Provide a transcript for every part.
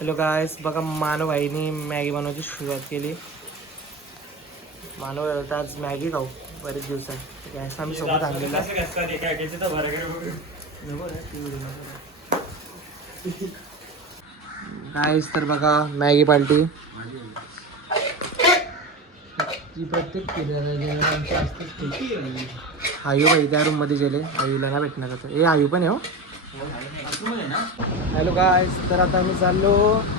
Hello guys, बघा मानव भाईनी Maggi बनवायची सुरुवात केली. मानव आज मॅगी खाऊ बरेच दिवसात. गॅस आम्ही सोबत आणलेला. गायस तर बघा मॅगी पार्टी ती प्रत्येक आयु भाई त्या रूम मध्ये गेले. आयुला नाही भेटणार आता. हे आयु पण आहे हो. हॅलो गायस, तर आता आम्ही चाललो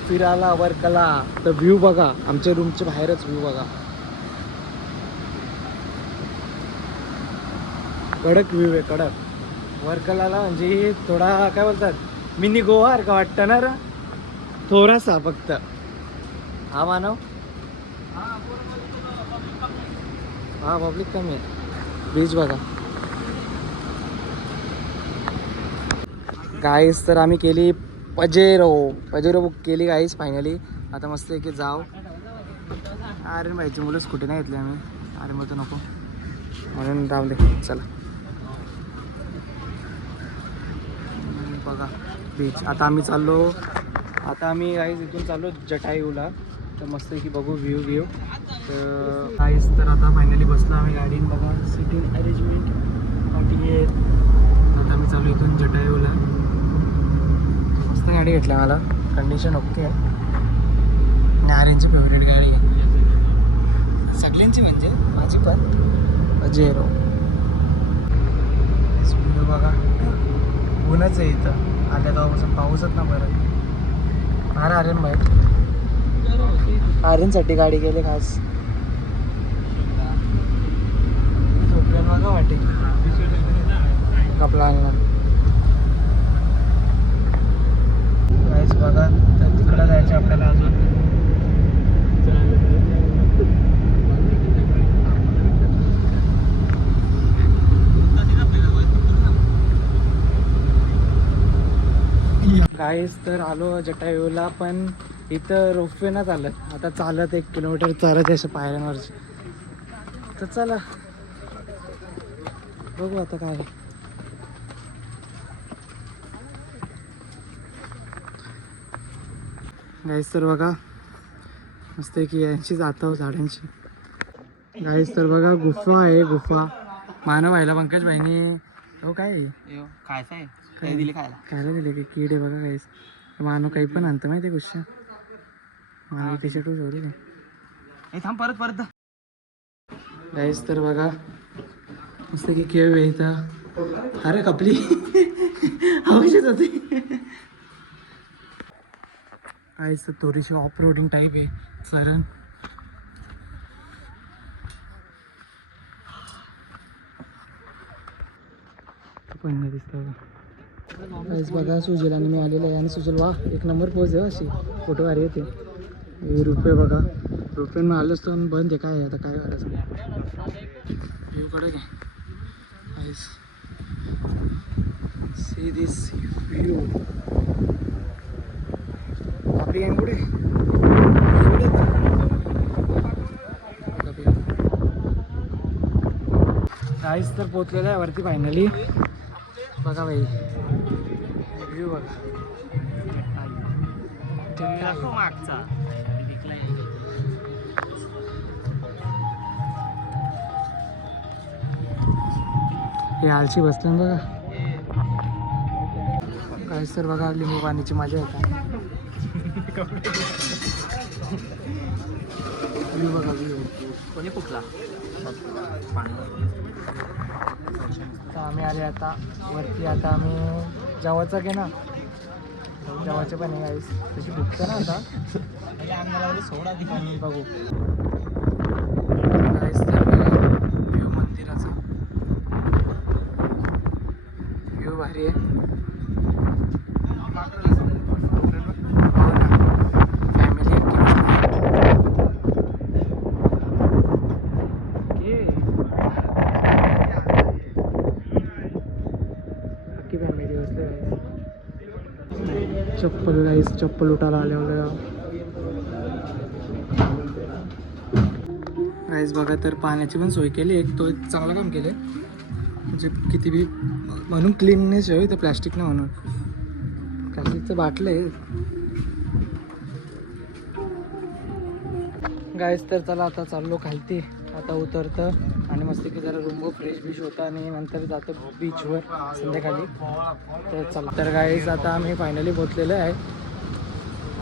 फिरायला वर्कला. तर व्ह्यू बघा, आमच्या रूमच्या बाहेरच व्ह्यू बघा. कडक व्ह्यू आहे, कडक. वर्कलाला म्हणजे थोडा काय बोलतात मिनी गोवा का वाटतं ना रे, थोडासा फक्त. हा मानव, हा पब्लिक कमी आहे. बीच बघा गाईस. तर आम्ही केली पजेरो बुक केली गाईस फायनली. आता मस्त आहे की जाव. अरे भाईची मुलं स्कूटी नाही घेतली आम्ही. अरे मग तर नको म्हणून राहून दे. चला बघा बीच. आता आम्ही चाललो. आता आम्ही गाईस इथून चाललो जटायूला. तर मस्त आहे की बघू व्ह्यू. तर गाईस तर आता फायनली बसलो आम्ही गाडीन. बघा सिटिंग अरेंजमेंट पाठी आहे. आता आम्ही चालू इथून जटायूला. मस्त गाडी घेतली मला, कंडिशन ओके आहे. नारेंची फेवरेट गाडी आहे सगळ्यांची, म्हणजे माझी पण. पजेरो बघा, ऊनच आहे इथं. आल्या तेव्हापासून पाऊसच ना परत. अरे आर्यन भाई आर्यनसाठी गाडी गेले खास. झोपल्यान बघा वाटे कपला आणला गाईस. बघा तर तिकडं जायचं आपल्याला अजून. गाईस तर आलो जटायूला, पण इथं रोपवे ना चालत. आता चालत 1 किलोमीटर चालत अशा पायऱ्यांवरची. तर चला बघू आता काय. गाईस तर बघा मस्त आहे की यांची जातं झाडांची. गाईस तर बघा गुफा आहे, गुफा. मानव व्हायला पंकज भाईनी हो काय खायचं आहे, काय दिले खायला दिले की कीड आहे बघा गाईस. मानव काही पण आणतं माहिती आहे गुस्सा. मानव टी शर्ट सोडली नाही. थांब परत गाईस तर बघा मस्त की केव आहे इथं. अरे कपली आवश्यक होती गाईस. तर थोडीशी ऑफ रोडिंग टाईप आहे सरण. पण दिसतं बघा. सुजल आणि मी आलेलं आहे. आणि सुजल वा 1 नंबर पोज आहे अशी. फोटो भारी येते. हे रुपये बघा, रुपये मग आलोच तर बंद आहे. काय आता काय करायचं. व्ह्यू कडे घे गाईस. See this view. आपली गँग कुठे गाईस. तर पोचलेला आहे वरती फायनली. बघा भाई व्ह्यू बघा मागचा. हे आलशी बसलं बघा. काहीच तर बघा लिंबू पाणीची मजा येते. व्ह्यू बघा व्ह्यू. कोणी फुकला तर आम्ही आले आता वरती. आता आम्ही जेवायचं घे ना, जेवायचे पण आहे गाईस. तशी भुकतं ना आता सोडा ठिकाणी बघू गाईस. तर व्ह्यू मंदिराचा व्ह्यू भारी आहे. फॅमिली अख्खी फॅमिली बसले गाईस. चप्पल गाईस, चप्पल उठायला आल्यावर गाईस बघा. तर पाण्याची पण सोय केली एक. तो एक चांगलं काम केलं म्हणजे किती बी म्हणून क्लीननेस आहे. तर प्लॅस्टिक ना म्हणून प्लॅस्टिकचं बाटलं आहे. गाईस तर चला आता चाललो खालती, आता उतरतं आणि मस्त की जरा रूम फ्रेश बिश होतं आणि नंतर जातो बीचवर संध्याकाळी. तर चला तर गाईस आता आम्ही फायनली पोचलेलो आहे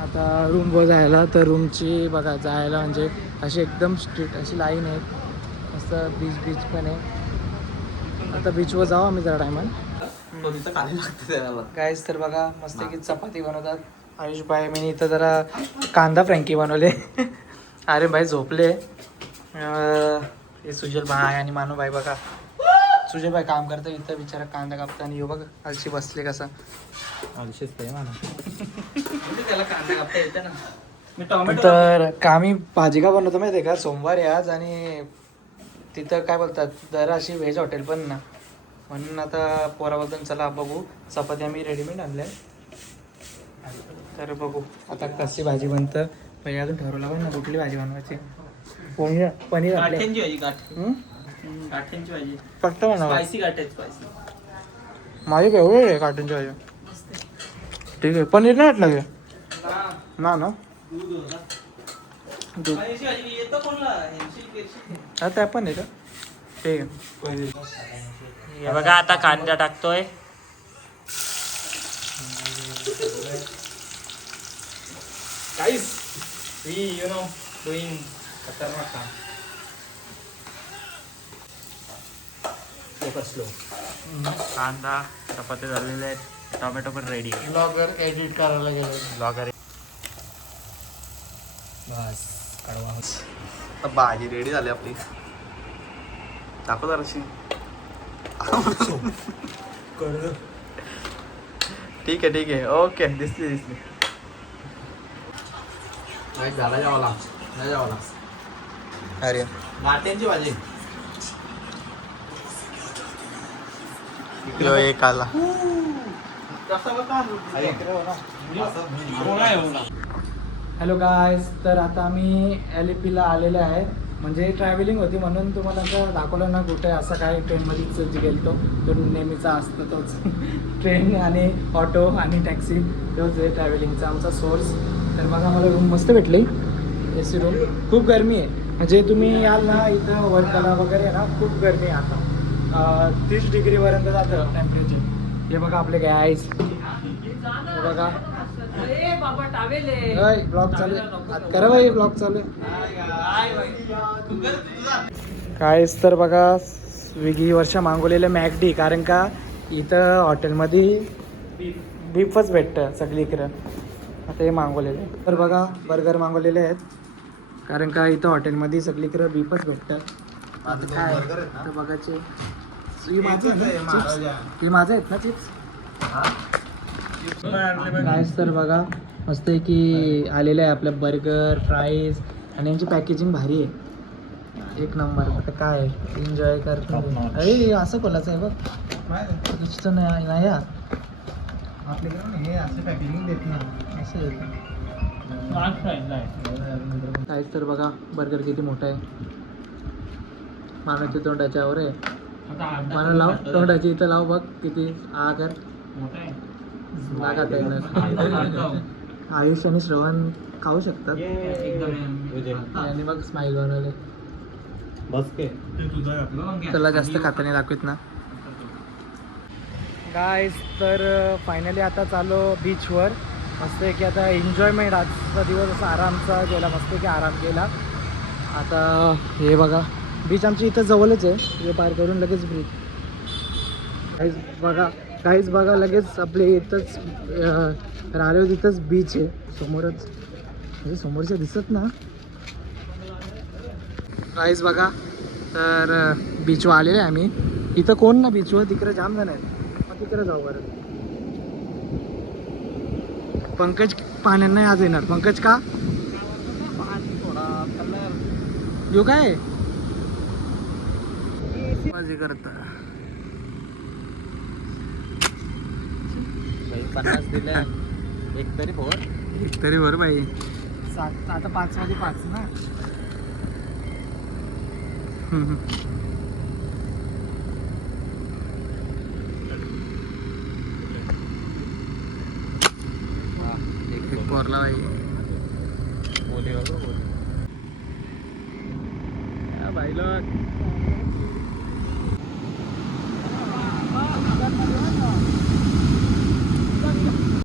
आता रूमवर जायला. तर रूमची बघा जायला म्हणजे अशी एकदम स्ट्रीट अशी लाईन आहे, मस्त बीच पण आहे. आता बीचवर जाऊ आम्ही जरा टायमात. गाईस तर बघा मस्त की चपाती बनवतात आयुष भाई, मी इथं जरा कांदा फ्रँकी बनवले. अरे भाई झोपले. हे सुजल भाई आणि मानू भाई बघा, सुजल भाई काम करतं इथं बिचारा कांदा कापता आणि बघा आलशी बसले कसा. आलशीच आहे म्हणा. त्याला कांदा कापता येते ना. तर कामी भाजी का बनवतो माहिती आहे का, सोमवार आहे आज आणि तिथं काय बोलतात जरा अशी व्हेज हॉटेल पण ना, म्हणून आता पोराबद्दल चला बघू. चपाती आम्ही रेडीमेड आणल्या तर बघू आता कशी भाजी बनतं. पहिले अजून ठरवलं पण ना कुठली भाजी बनवायची. पनीर पनीर गाठ्यांची भाजी गाठ्यांची भाजी फक्त म्हणा स्पायसी गाठ्याची स्पायसी. माझी फेवरेट आहे कार्टूनची भाजी. ठीक आहे पनीर नाही वाटलं की ना ना दूध येतं कोणला हा त्या पण आहे का. ठीक आहे हे बघा आता कांदा टाकतोय. Guys, we doing खतरनाक काम. स्लो कांदा चपाती झालेले आहेत, टोमॅटो पण रेडी आहे. ब्लॉगर एडिट करायला गेलो. ब्लॉगर बस कडवा. आता भाजी रेडी झाली आपली. दाखव जराशी. ठीक आहे ओके. दिसली झाला जेवाला नाही जेवाला. अरे गाठ्यांची भाजी यो एक आला. हॅलो गायज, तर आता आम्ही LAPला आलेले आहे. म्हणजे ट्रॅव्हलिंग होती म्हणून तुम्हाला असं दाखवलं ना कुठे असं काय. ट्रेनमध्येच गेलो तो नेहमीचा असतो तोच. ट्रेन आणि ऑटो आणि टॅक्सी तोच आहे ट्रॅव्हलिंगचा आमचा सोर्स. तर बघा मला रूम मस्त भेटली, AC रूम. खूप गरमी आहे म्हणजे तुम्ही याल ना इथं वर्कला वगैरे ना खूप गरमी आहे आता. 30 डिग्रीपर्यंत जातं टेम्परेचर. हे बघा आपले गाईज, हे बघा ब्लॉग चालू आहे. करा बाई ब्लॉग चालू आहे. काहीच तर बघा स्विगी वर्षा मागवलेलं मॅकडी, कारण का इथं हॉटेलमध्ये बीफच भेटतं सगळीकडं. आता हे मागवलेलं आहे. तर बघा बर्गर मागवलेले आहेत, कारण का इथं हॉटेलमध्ये सगळीकडं बीफच भेटतं. आता काय तर बघायचे. हे माझं आहेत ना चिप्स. गाईस तर बघा मस्त आहे की आलेलं आहे आपलं बर्गर फ्राईज आणि यांची पॅकेजिंग भारी आहे एक नंबर. आता काय एन्जॉय करतो. अरे असं कोणाचं आहे बघ, नुसतं नाही यार आपल्याकडे हे असं पॅकेजिंग देत नाही असं. गाईस तर बघा बर्गर किती मोठा आहे. मानवच्या तोंडाच्यावर आहे. मानव लाव तोंडाची इथं लाव बघ किती आकार आयुष आणि श्रवण खाऊ शकतात. आणि मग स्माईल बनवले. त्याला जास्त खाताना दाखवत ना. गाईस तर फायनली आता चालू बीचवर. मस्त आहे की आता एन्जॉयमेंट. आजचा दिवस असा आरामचा गेला, मस्त आहे की आराम केला. आता हे बघा बीच आमची इथं जवळच आहे. हे पार करून लगेच बीच. काहीच बघा लगेच आपले इथंच राहिलो तिथंच बीच आहे समोरच. म्हणजे समोरच्या दिसत ना. काहीच बघा तर बीचवर आलेले आहे आम्ही. इथं कोण ना बीचवर, तिकडे जाम जण आहेत. मग तिकडे जाऊ बरं. पंकज पाण्यात नाही आज येणार. पंकज का येऊ काय माझी करता 50 दिले एक तरी बरं बाई. आता 5 मध्ये 5 ना. एक पोरला बाई. पाहिलं